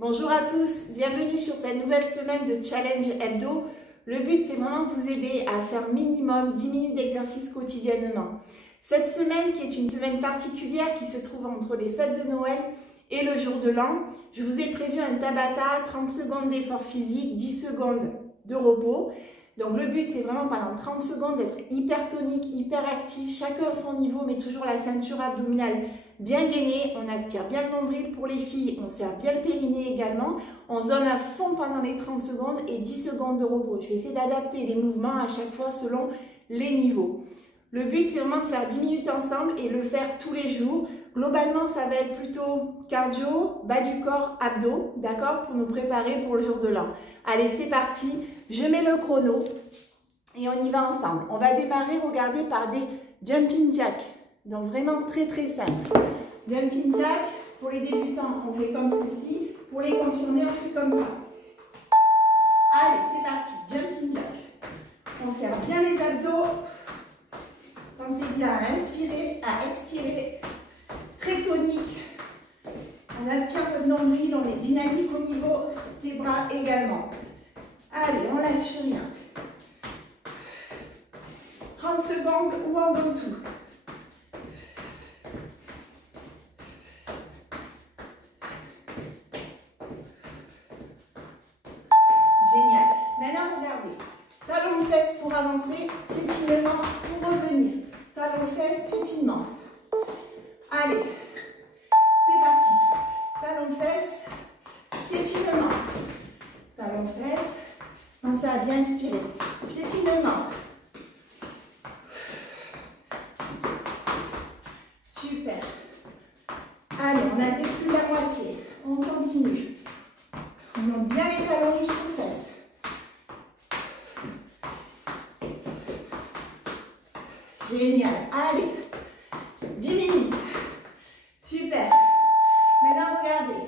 Bonjour à tous, bienvenue sur cette nouvelle semaine de Challenge Hebdo. Le but, c'est vraiment de vous aider à faire minimum 10 minutes d'exercice quotidiennement. Cette semaine, qui est une semaine particulière qui se trouve entre les fêtes de Noël et le jour de l'an, je vous ai prévu un Tabata, 30 secondes d'effort physique, 10 secondes de repos. Donc le but, c'est vraiment pendant 30 secondes d'être hyper tonique, hyper actif, chacun à son niveau, mais toujours la ceinture abdominale bien gainée. On aspire bien le nombril pour les filles, on serre bien le périnée également. On se donne à fond pendant les 30 secondes et 10 secondes de repos. Je vais essayer d'adapter les mouvements à chaque fois selon les niveaux. Le but, c'est vraiment de faire 10 minutes ensemble et le faire tous les jours. Globalement, ça va être plutôt cardio, bas du corps, abdos, d'accord, pour nous préparer pour le jour de l'an. Allez, c'est parti. Je mets le chrono et on y va ensemble. On va démarrer, regardez, par des jumping jacks. Donc, vraiment très, très simple. Jumping jack, pour les débutants, on fait comme ceci. Pour les confirmés, on fait comme ça. Allez, c'est parti. Jumping jack. On serre bien les abdos. Pensez bien à inspirer, à expirer. Très tonique. On aspire le nombril, on est dynamique au niveau des bras également. Allez, on lâche rien. 30 secondes ou on donne tout. Génial. Maintenant, regardez. Talon de fesses pour avancer, piétinement pour revenir. Talon de fesses, piétinement. Allez, c'est parti. Talon de fesses, piétinement. Talon de fesses, pensez à bien inspirer. Piétinement. Super. Allez, on a fait plus de la moitié. On continue. On monte bien les talons jusqu'aux fesses. Génial. Allez, 10 minutes. Super. Maintenant, regardez.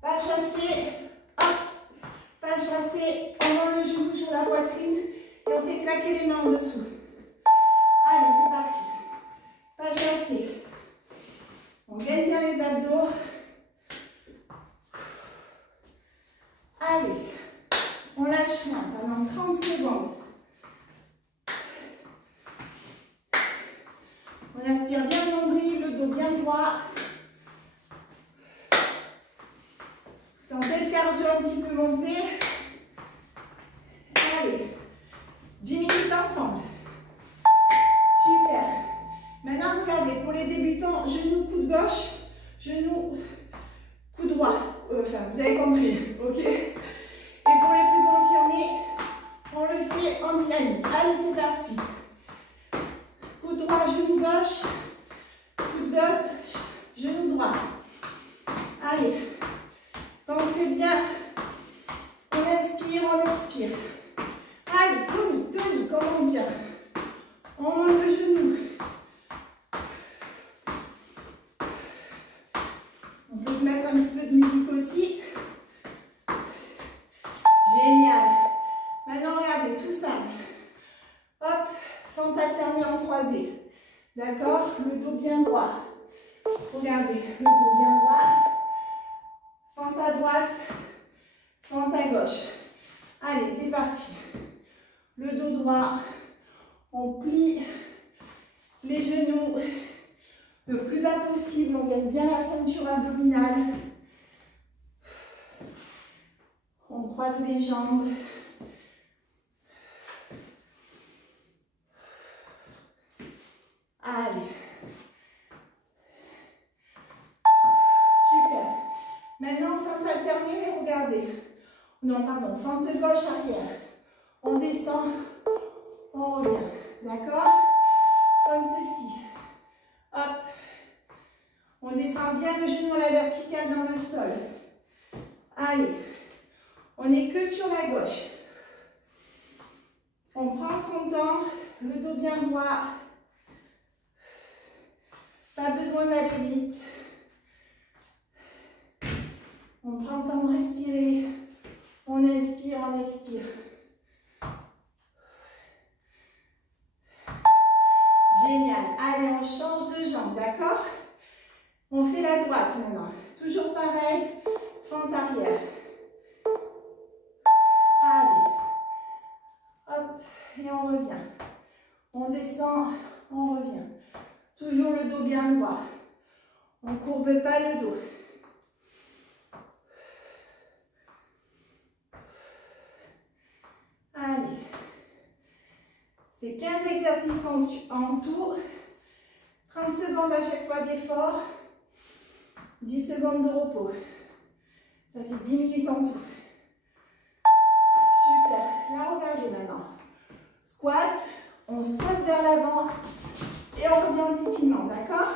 Pas chasser. Hop. Pas chasser. On monte le genou sur la poitrine et on fait claquer les mains en dessous. Allez, c'est parti. Pas chasser. On gagne bien les abdos. Allez. On lâche rien pendant 30 secondes. On aspire bien le nombril, le dos bien droit. Vous sentez le cardio un petit peu monter. Allez, 10 minutes ensemble. Super. Maintenant, regardez, pour les débutants, genou, coude gauche, genou, coude droit. Enfin, vous avez compris, ok? Et pour les plus confirmés, on le fait en dynamique. Allez, c'est parti. Coude droit, genou gauche, coude gauche, genou droit. Allez, pensez bien, on inspire, on expire. Allez, tonique, on monte bien. On monte le genou. On peut se mettre un petit peu de musique aussi. Génial. Maintenant, regardez, tout simple. Hop. Fente alternée en croisée. D'accord? Le dos bien droit. Regardez, le dos bien droit. Fente à droite. Fente à gauche. Allez, c'est parti. Le dos droit. On plie les genoux le plus bas possible. On gagne bien la ceinture abdominale. On croise les jambes. Allez. Super. Maintenant, fente alternée, mais regardez. Non, pardon, fente gauche arrière. On descend, on revient. D'accord? Comme ceci. Hop. On descend bien le genou à la verticale dans le sol. Allez. On n'est que sur la gauche. On prend son temps, le dos bien droit. Pas besoin d'aller vite. On prend le temps de respirer. On inspire, on expire. Génial. Allez, on change de jambe, d'accord? On fait la droite maintenant. Toujours pareil. Fente arrière. arrière. Allez. Hop, et on revient. On descend, on revient. Toujours le dos bien droit. On ne courbe pas le dos. Allez. C'est 15 exercices en tout. 30 secondes à chaque fois d'effort. 10 secondes de repos. Ça fait 10 minutes en tout. Super. Là, regardez maintenant. Squat. On saute vers l'avant. Et on revient en piétinement. D'accord?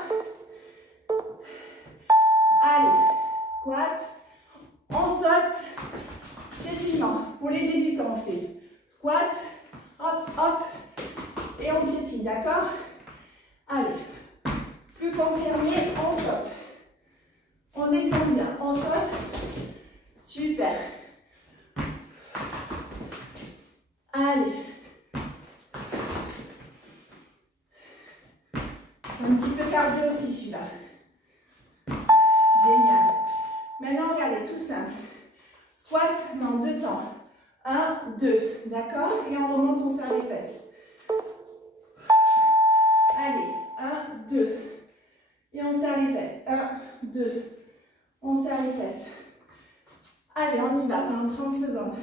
Allez. Squat. On saute. Piétinement. Pour les débutants, on fait squat. Hop, hop. Et on piétine. D'accord? Allez. Plus confirmé, on saute. On descend bien, on saute. Super. Allez. Un petit peu cardio aussi celui-là. Génial. Maintenant, regardez, tout simple. Squat, mais en 2 temps. 1, 2. D'accord? Et on remonte, on serre les fesses. Allez. 1, 2. Et on serre les fesses. 1, 2. On serre les fesses. Allez, on y va pendant 30 secondes.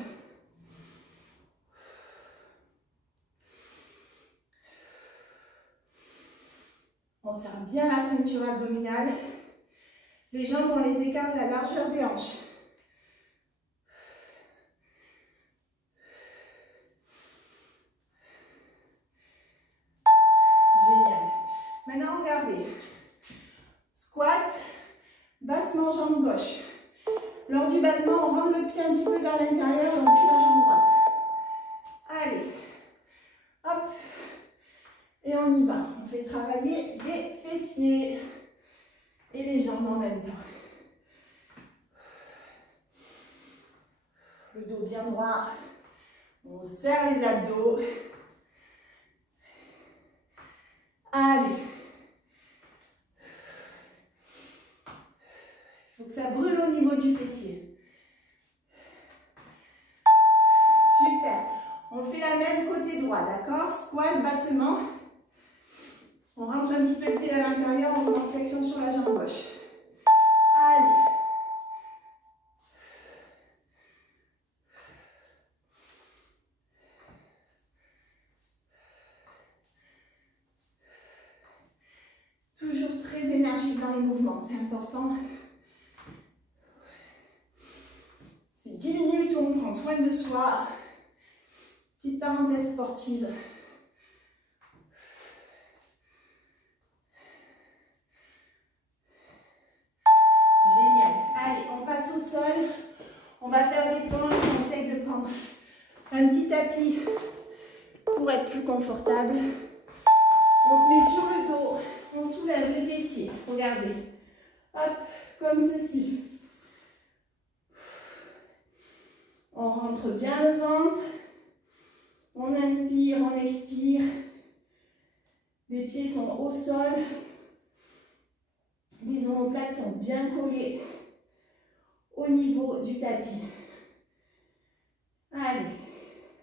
On serre bien la ceinture abdominale. Les jambes, on les écarte à la largeur des hanches. Génial. Maintenant, regardez. Squat, battement jambe gauche. Lors du battement, on rentre le pied un petit peu vers l'intérieur et on plie la jambe droite. Allez. Hop. Et on y va. On fait travailler les fessiers et les jambes en même temps. Le dos bien droit. On serre les abdos. Allez. Il faut que ça brûle au niveau du fessier. Super. On fait la même côté droit, d'accord? Squat, battement. On rentre un petit peu le pied à l'intérieur, on se met en flexion sur la jambe gauche. Allez. Toujours très énergique dans les mouvements, c'est important. C'est 10 minutes où on prend soin de soi. Petite parenthèse sportive. Génial. Allez, on passe au sol. On va faire des planches. On essaye de prendre un petit tapis pour être plus confortable. On se met sur le dos. On soulève les fessiers. Regardez. Hop, comme ceci. On rentre bien le ventre. On inspire, on expire. Les pieds sont au sol. Les omoplates sont bien collées au niveau du tapis. Allez,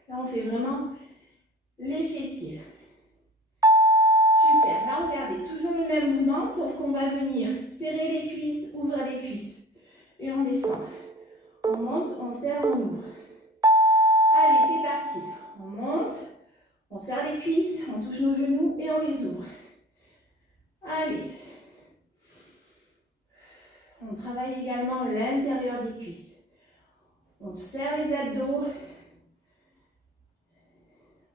là on fait vraiment les fessiers. Super, là regardez, toujours le même mouvement, sauf qu'on va venir serrer les cuisses, ouvrir les cuisses. Et on descend. On monte, on serre, on ouvre. Allez, c'est parti. On monte, on serre les cuisses, on touche nos genoux et on les ouvre. Allez. On travaille également l'intérieur des cuisses. On serre les abdos.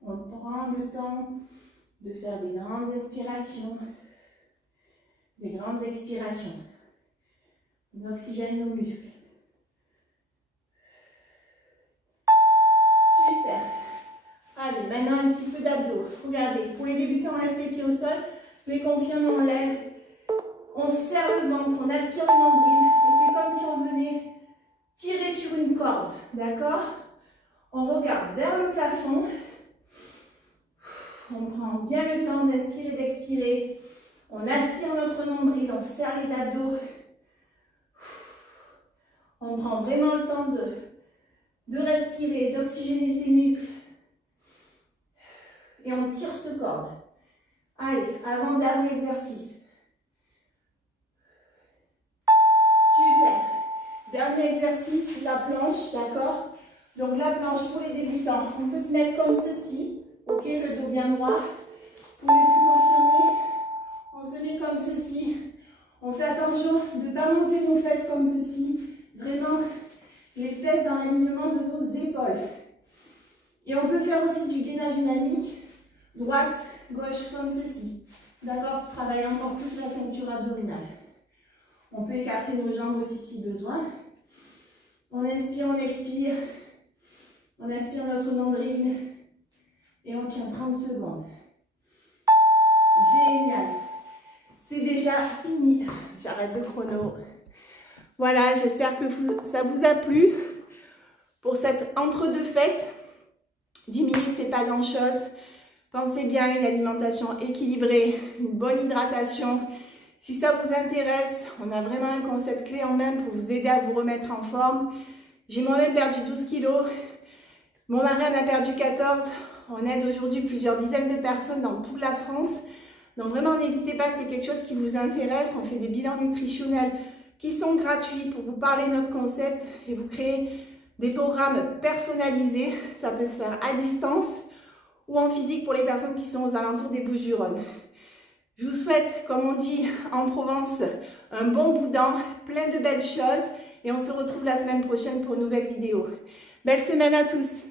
On prend le temps de faire des grandes inspirations, des grandes expirations. On oxygène nos muscles. Super. Allez, maintenant un petit peu d'abdos. Regardez, pour les débutants, on laisse les pieds au sol. Les confirmés, on lève. On serre le ventre, on aspire le nombril. Et c'est comme si on venait tirer sur une corde. D'accord? On regarde vers le plafond. On prend bien le temps d'inspirer et d'expirer. On aspire notre nombril, on serre les abdos. On prend vraiment le temps de respirer, d'oxygéner ses muscles. Et on tire cette corde. Allez, avant-dernier exercice. Super. Dernier exercice, la planche, d'accord? Donc la planche pour les débutants, on peut se mettre comme ceci, ok, le dos bien droit. Pour les plus confirmés, on se met comme ceci. On fait attention de ne pas monter nos fesses comme ceci, vraiment les fesses dans l'alignement de nos épaules. Et on peut faire aussi du gainage dynamique, droite, gauche comme ceci, d'accord, pour travailler encore plus la ceinture abdominale. On peut écarter nos jambes aussi si besoin. On inspire, on expire. On inspire notre nombril et on tient 30 secondes. Génial. C'est déjà fini. J'arrête le chrono. Voilà, j'espère que ça vous a plu pour cette entre-deux-fêtes. 10 minutes, c'est pas grand-chose. Pensez bien à une alimentation équilibrée, une bonne hydratation. Si ça vous intéresse, on a vraiment un concept clé en main pour vous aider à vous remettre en forme. J'ai moi-même perdu 12 kilos. Mon mari en a perdu 14. On aide aujourd'hui plusieurs dizaines de personnes dans toute la France. Donc vraiment, n'hésitez pas, c'est quelque chose qui vous intéresse. On fait des bilans nutritionnels qui sont gratuits pour vous parler de notre concept et vous créer des programmes personnalisés. Ça peut se faire à distance ou en physique pour les personnes qui sont aux alentours des Bouches-du-Rhône. Je vous souhaite, comme on dit en Provence, un bon boudin, plein de belles choses et on se retrouve la semaine prochaine pour une nouvelle vidéo. Belle semaine à tous!